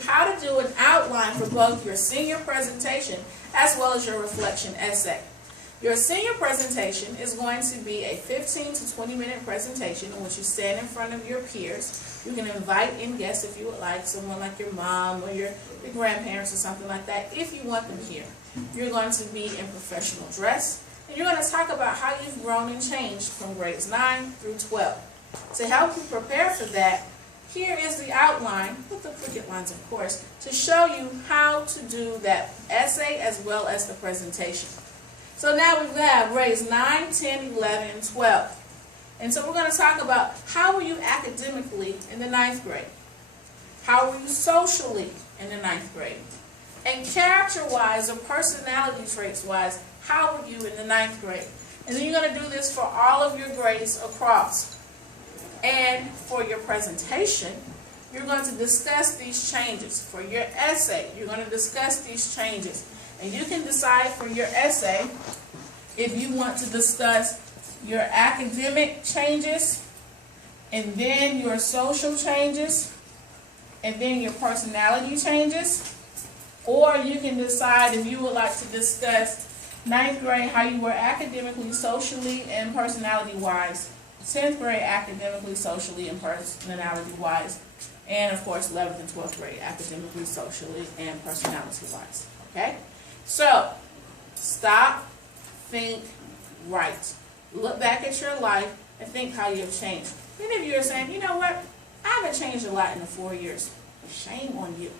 you how to do an outline for both your senior presentation as well as your reflection essay. Your senior presentation is going to be a 15 to 20 minute presentation in which you stand in front of your peers. You can invite in guests if you would like, someone like your mom or your grandparents or something like that, if you want them here. You're going to be in professional dress, and you're going to talk about how you've grown and changed from grades 9 through 12. To help you prepare for that, here is the outline, with the cricket lines of course, to show you how to do that essay as well as the presentation. So now we have grades 9, 10, 11, and 12. And so we're going to talk about how were you academically in the 9th grade? How were you socially in the 9th grade? And character-wise or personality traits-wise, how were you in the 9th grade? And then you're going to do this for all of your grades across. And for your presentation, you're going to discuss these changes. For your essay, you're going to discuss these changes. And you can decide for your essay if you want to discuss your academic changes, and then your social changes, and then your personality changes. Or you can decide if you would like to discuss 9th grade, how you were academically, socially, and personality-wise. 10th grade, academically, socially, and personality-wise. And, of course, 11th and 12th grade, academically, socially, and personality-wise. Okay? So, stop, think, write. Look back at your life and think how you have changed. Many of you are saying, you know what? I haven't changed a lot in the 4 years. Shame on you.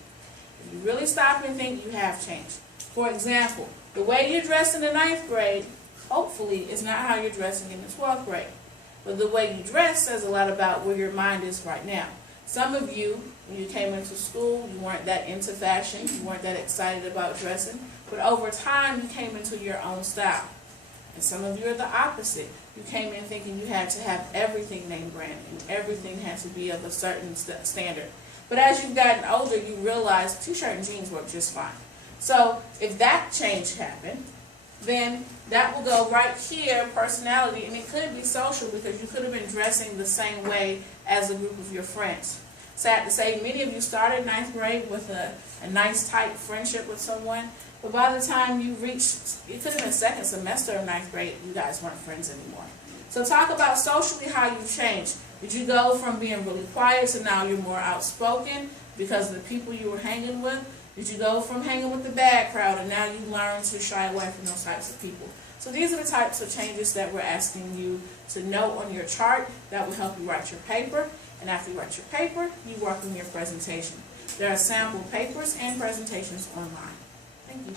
If you really stop and think, you have changed. For example, the way you dress in the 9th grade, hopefully, is not how you're dressing in the 12th grade. But the way you dress says a lot about where your mind is right now. Some of you, when you came into school, you weren't that into fashion, you weren't that excited about dressing, but over time you came into your own style. And some of you are the opposite. You came in thinking you had to have everything name brand and everything had to be of a certain standard. But as you've gotten older, you realize t-shirt and jeans work just fine. So if that change happened, then that will go right here, personality, and it could be social because you could have been dressing the same way as a group of your friends. Sad to say, many of you started 9th grade with a nice tight friendship with someone, but by the time you reached, it could have been second semester of 9th grade, you guys weren't friends anymore. So talk about socially how you changed. Did you go from being really quiet to now you're more outspoken because of the people you were hanging with? Did you go from hanging with the bad crowd and now you learn to shy away from those types of people? So these are the types of changes that we're asking you to note on your chart that will help you write your paper. And after you write your paper, you work on your presentation. There are sample papers and presentations online. Thank you.